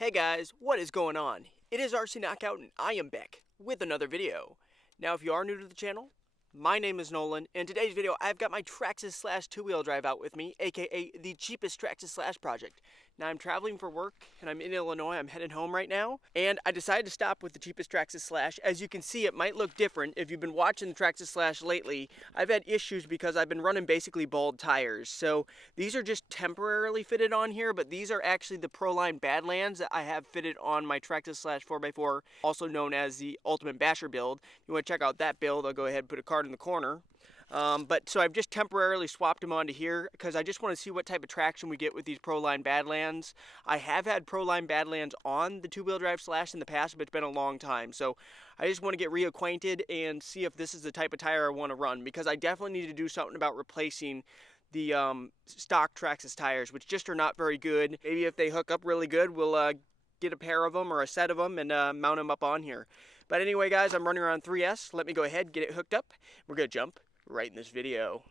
Hey guys, what is going on? It is RC Knockout and I am back with another video. Now if you are new to the channel, my name is Nolan, and in today's video I've got my Traxxas Slash two-wheel drive out with me, aka the cheapest Traxxas Slash Project. Now I'm traveling for work and I'm in Illinois, I'm heading home right now, and I decided to stop with the cheapest Traxxas Slash. As you can see, it might look different. If you've been watching the Traxxas Slash lately, I've had issues because I've been running basically bald tires. So these are just temporarily fitted on here, but these are actually the Proline Badlands that I have fitted on my Traxxas Slash 4x4, also known as the Ultimate Basher build. If you want to check out that build, I'll go ahead and put a card in the corner. So I've just temporarily swapped them onto here because I just want to see what type of traction we get with these Proline Badlands. I have had Proline Badlands on the two-wheel drive Slash in the past, but it's been a long time. So I just want to get reacquainted and see if this is the type of tire I want to run, because I definitely need to do something about replacing the stock Traxxas tires, which just are not very good. Maybe if they hook up really good, we'll get a pair of them or a set of them and mount them up on here. But anyway, guys, I'm running around 3S. Let me go ahead, get it hooked up. We're going to jump right in this video.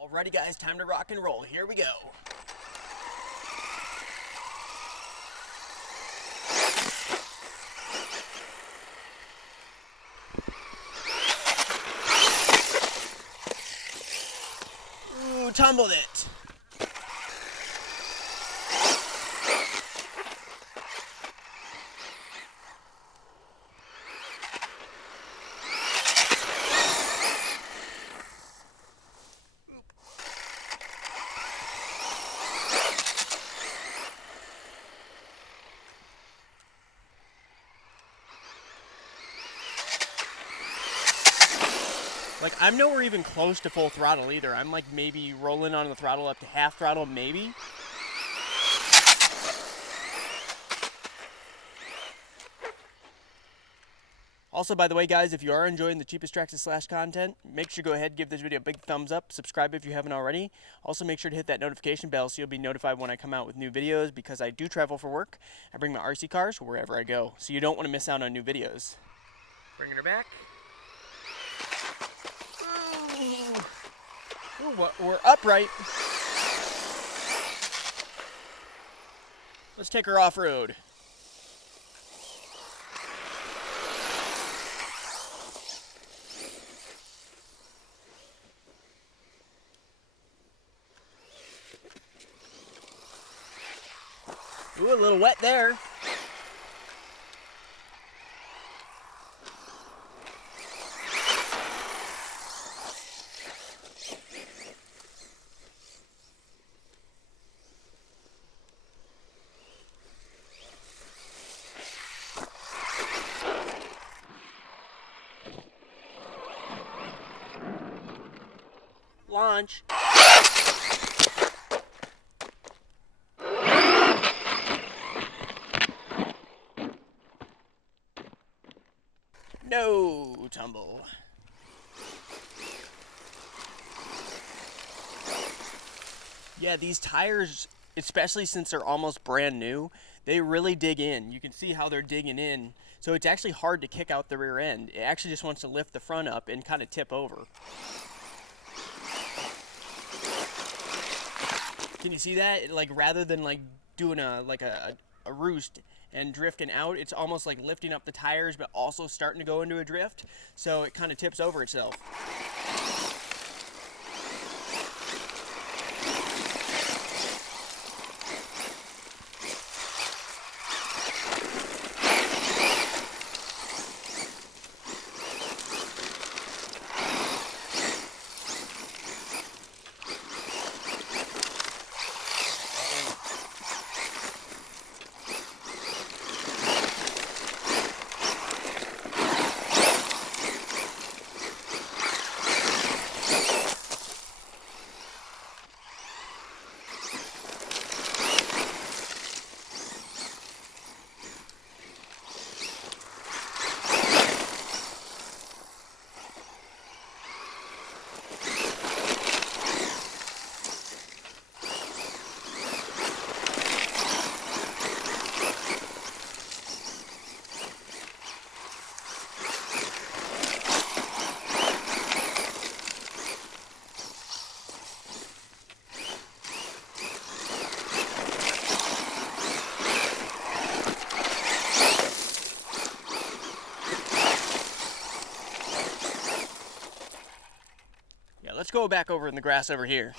Alrighty guys, time to rock and roll. Here we go. Ooh, tumbled it. Like, I'm nowhere even close to full throttle either. I'm like maybe rolling on the throttle up to half throttle, maybe. Also, by the way, guys, if you are enjoying the cheapest Traxxas Slash content, make sure to go ahead and give this video a big thumbs up. Subscribe if you haven't already. Also, make sure to hit that notification bell so you'll be notified when I come out with new videos, because I do travel for work. I bring my RC cars wherever I go, so you don't want to miss out on new videos. Bringing her back. Ooh, we're upright. Let's take her off-road. Ooh, a little wet there. Launch. No tumble. Yeah, these tires, especially since they're almost brand new, they really dig in. You can see how they're digging in. So it's actually hard to kick out the rear end. It actually just wants to lift the front up and kind of tip over. Can you see that? Like, rather than like doing a roost and drifting out, it's almost like lifting up the tires but also starting to go into a drift, so it kind of tips over itself. go back over in the grass over here.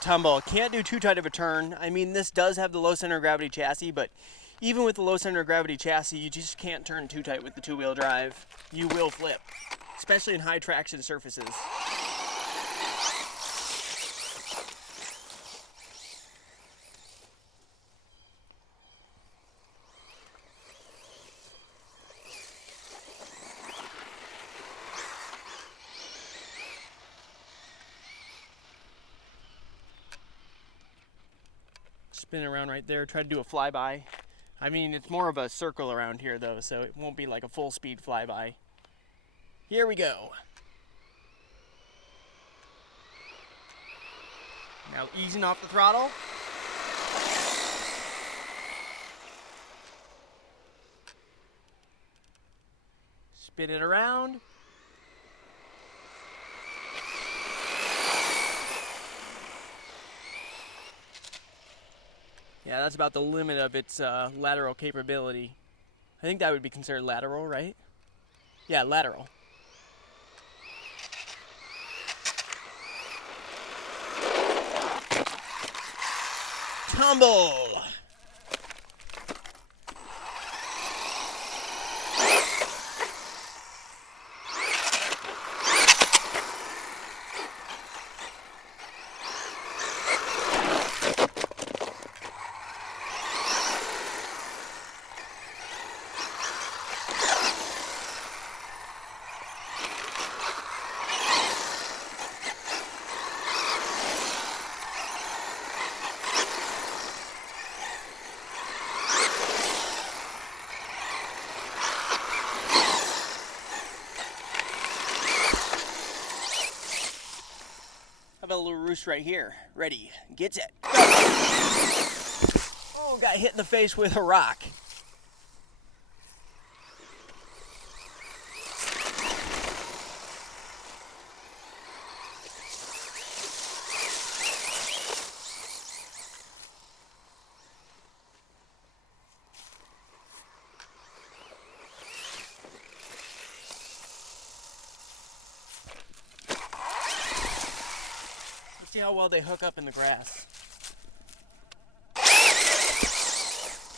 Tumble. Can't do too tight of a turn. I mean, this does have the low center of gravity chassis, but even with the low center of gravity chassis, you just can't turn too tight with the two-wheel drive. You will flip, especially in high traction surfaces. Spin around right there, try to do a flyby. I mean, it's more of a circle around here though, so it won't be like a full speed flyby. Here we go. Now easing off the throttle. Spin it around. Yeah, that's about the limit of its lateral capability. I think that would be considered lateral, right? Yeah, lateral. Tumble! Have a little roost right here. Ready, gets it. Go. Oh, got hit in the face with a rock. See how well they hook up in the grass.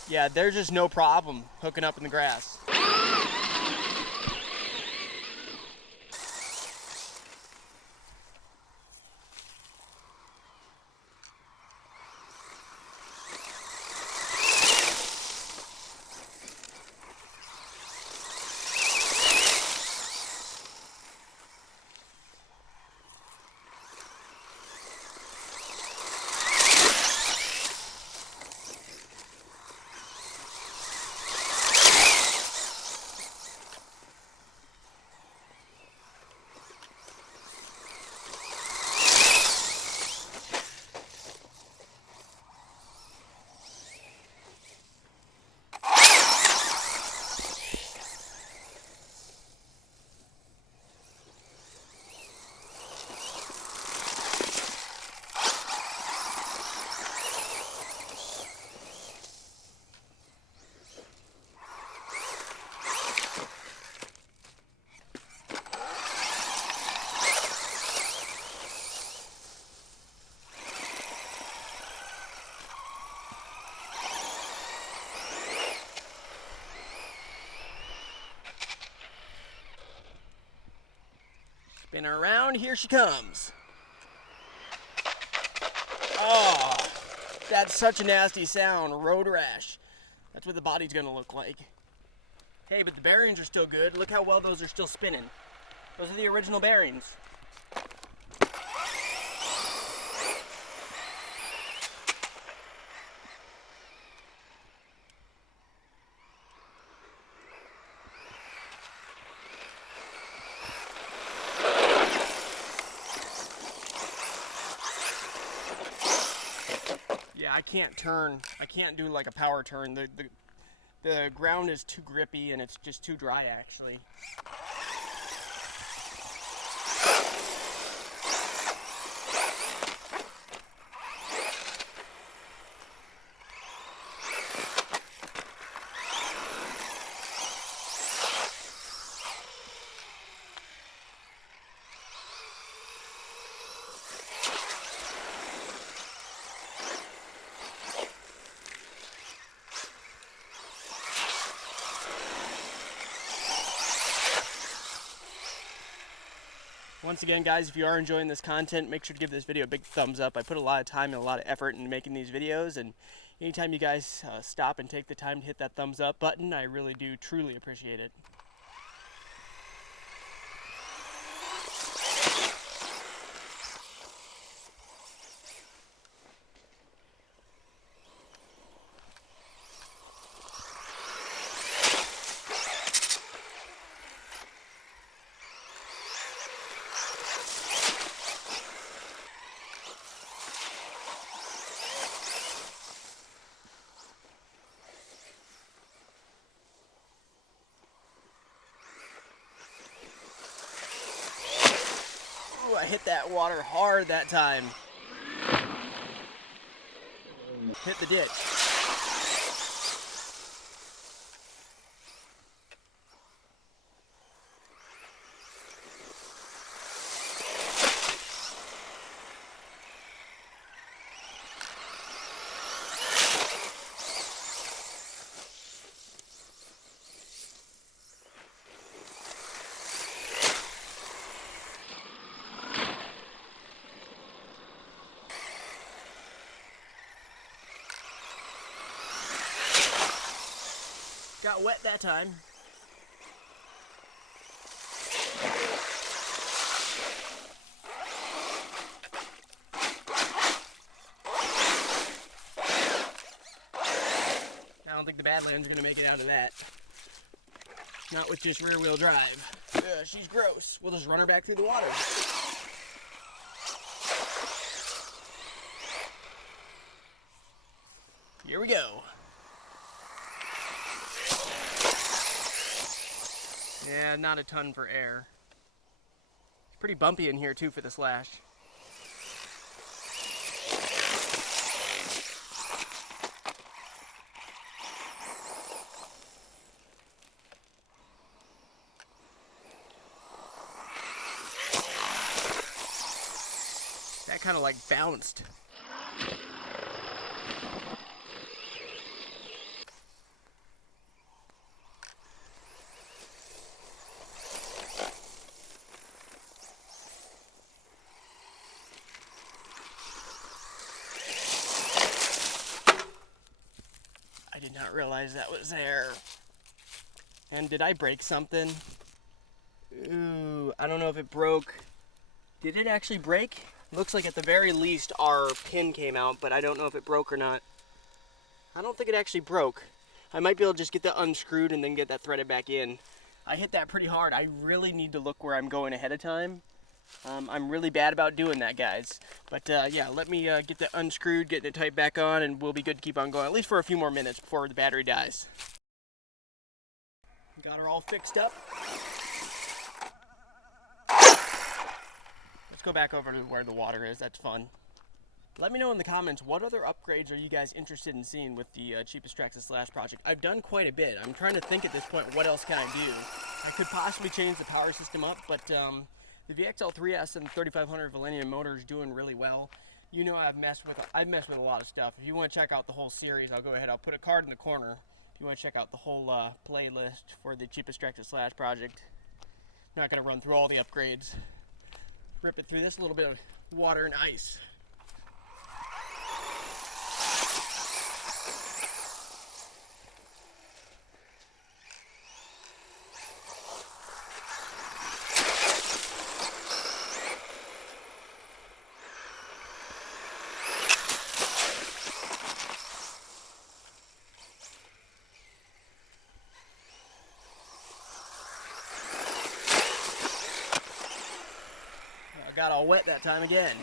Yeah, there's just no problem hooking up in the grass. Spin her around, here she comes. Oh, that's such a nasty sound, road rash. That's what the body's gonna look like. Hey, but the bearings are still good. Look how well those are still spinning. Those are the original bearings. Yeah, I can't turn. I can't do like a power turn. The ground is too grippy and it's just too dry actually. Once again, guys, if you are enjoying this content, make sure to give this video a big thumbs up. I put a lot of time and a lot of effort into making these videos, and anytime you guys stop and take the time to hit that thumbs up button, I really do truly appreciate it. Ooh, I hit that water hard that time. Hit the ditch. Got wet that time. I don't think the Badlands are gonna make it out of that. Not with just rear wheel drive. She's gross. We'll just run her back through the water. Here we go. Yeah, not a ton for air. It's pretty bumpy in here too for the Slash. That kind of like bounced. I did not realize that was there. And did I break something? Ooh, I don't know if it broke. Did it actually break? Looks like at the very least our pin came out, but I don't know if it broke or not. I don't think it actually broke. I might be able to just get that unscrewed and then get that threaded back in. I hit that pretty hard. I really need to look where I'm going ahead of time. I'm really bad about doing that, guys. But yeah, let me get that unscrewed, getting it tight back on, and we'll be good to keep on going, at least for a few more minutes before the battery dies. Got her all fixed up. Let's go back over to where the water is. That's fun. Let me know in the comments, what other upgrades are you guys interested in seeing with the CHEAPEST Traxxas Slash Project? I've done quite a bit. I'm trying to think at this point, what else can I do? I could possibly change the power system up, but the VXL3S and 3500 Valenium motor is doing really well. You know, I've messed with a lot of stuff. If you want to check out the whole series, I'll go ahead. I'll put a card in the corner. If you want to check out the whole playlist for the CHEAPEST Traxxas Slash Project. Not going to run through all the upgrades. Rip it through this little bit of water and ice. I got all wet that time again.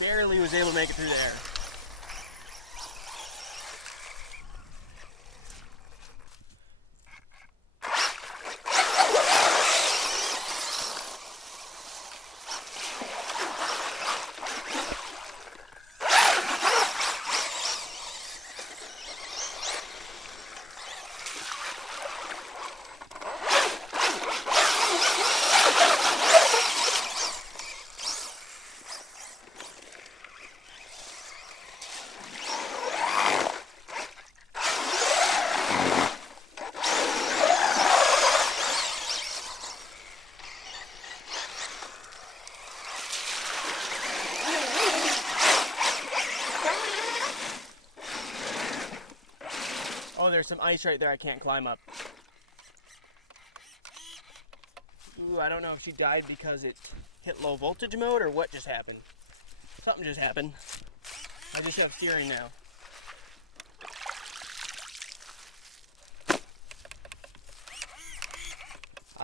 Barely was able to make it through there. there's some ice right there I can't climb up. Ooh, I don't know if she died because it hit low voltage mode or what just happened. Something just happened. I just have steering now.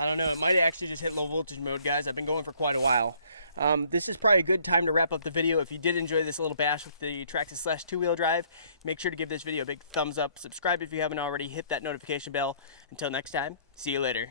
I don't know, it might actually just hit low voltage mode, guys. I've been going for quite a while. This is probably a good time to wrap up the video. If you did enjoy this little bash with the Traxxas Slash two-wheel drive, make sure to give this video a big thumbs up. Subscribe if you haven't already. Hit that notification bell. Until next time, see you later.